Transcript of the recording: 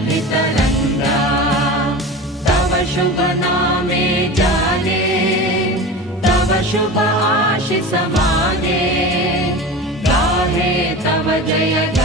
सुरभितरङ्गा तव शुभ नामे जाने तव शुभ आशिष माने गाहे तव जय